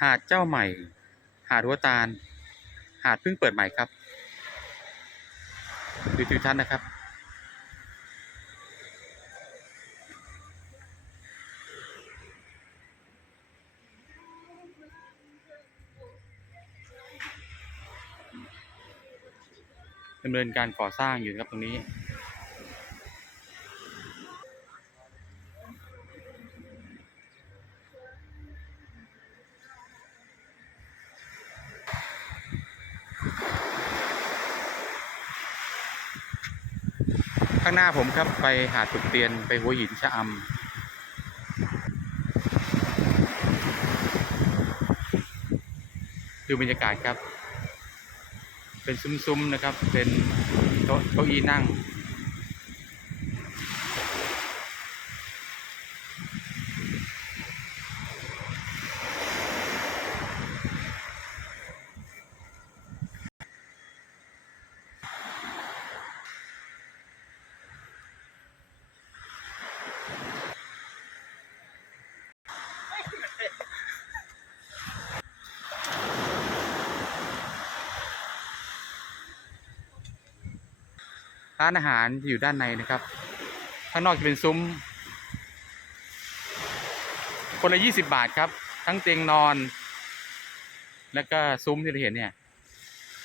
หาดเจ้าใหม่ หาดหัวตาล หาดเพิ่งเปิดใหม่ครับดูทิวทัศน์นะครับ ดำเนินการก่อสร้างอยู่ครับตรงนี้างหน้าผมครับไปหาดสุกเตียนไปหัวหินชะอำดูบรรยากาศครับ เป็นซุ้มๆนะครับ เป็นโต๊ะเก้าอี้นั่ง ร้านอาหารอยู่ด้านในนะครับ ข้างนอกจะเป็นซุ้ม คนละยี่สิบบาทครับ ทั้งเตียงนอน แล้วก็ซุ้มที่เราเห็นเนี่ย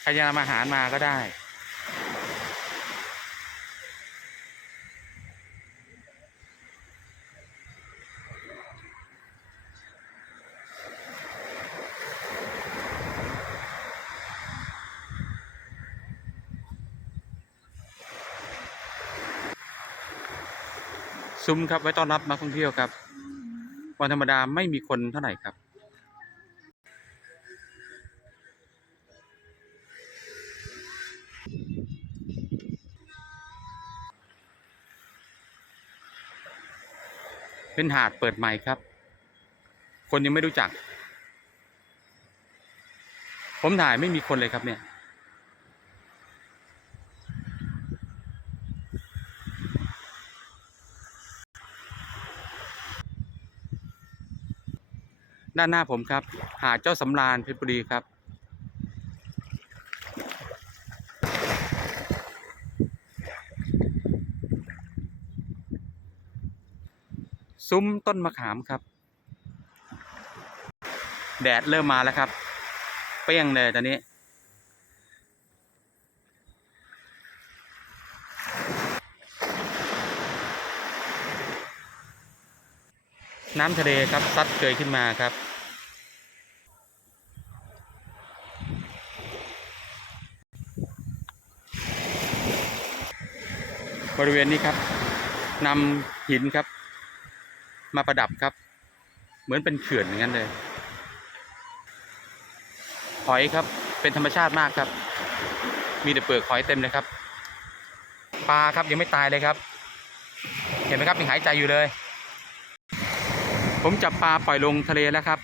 ใครจะนำอาหารมาก็ได้ ซุ้มครับไว้ต้อนรับนักท่องเที่ยวครับ วันธรรมดาไม่มีคนเท่าไหร่ครับ เป็นหาดเปิดใหม่ครับ คนยังไม่รู้จัก ผมถ่ายไม่มีคนเลยครับเนี่ย ด้านหน้าผมครับ หาดเจ้าสำราญเพชรบุรีครับ ซุ้มต้นมะขามครับ แดดเริ่มมาแล้วครับ เปี้ยงเลยตอนนี้ น้ำทะเลครับซัดเกยขึ้นมาครับ บริเวณนี้ครับนำหินครับ มาประดับครับ เหมือนเป็นเขื่อนอย่างนั้นเลยหอยครับเป็นธรรมชาติมากครับ มีแต่เปลือกหอยเต็มเลยครับ ปลาครับยังไม่ตายเลยครับ เห็นไหมครับยังหายใจอยู่เลย ผมจับปลาปล่อยลงทะเลแล้วครับ